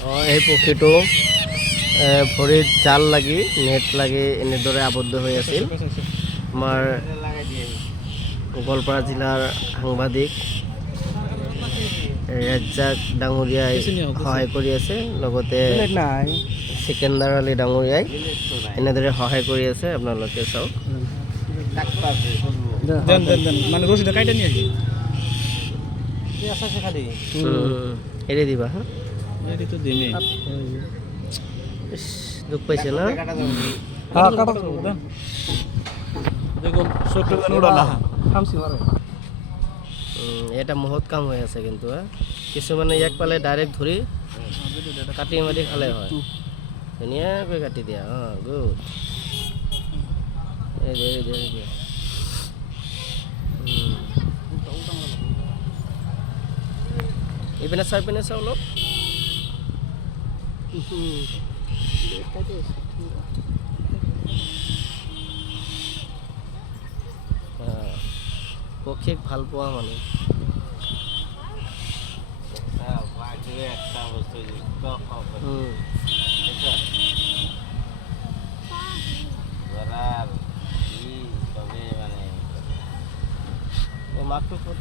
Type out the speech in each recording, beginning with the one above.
এই পক্ষীটো ভৰিত জাল লাগি নেট লাগি এনেদৰে আবদ্ধ হৈ আছিল। আমাৰ গোৱালপাৰা জিলাৰ সাংবাদিক ৰাজ্জাক ডাঙৰীয়াই সহায় কৰি আছে, লগতে চিকেন্দাৰ আলী ডাঙৰীয়াই এনেদৰে সহায় কৰি আছে। আপোনালোকে চাওক। এৰি দিবা হা, দুখ পাইছে না? এটা মহৎ কাম হৈ আছে কিন্তু কিছুমানে ইয়াক পালে ডাইৰেক্ট ধৰি কাটি মাৰি খালে হয়। ধুনীয়াকৈ কাটি দিয়া। গুড। এইপিনে চাই পিনে চাওঁ অলপ। পক্ষীক ভাল পোৱা মানুহ মাকটো ক'ত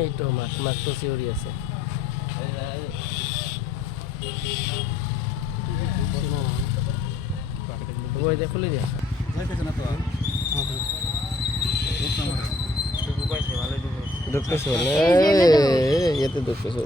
এইটো মাকটো চিঞৰি আছে। এতিয়া খুলি দিয়া। দুখ পাইছো ইয়াতে দুখ পাইছো।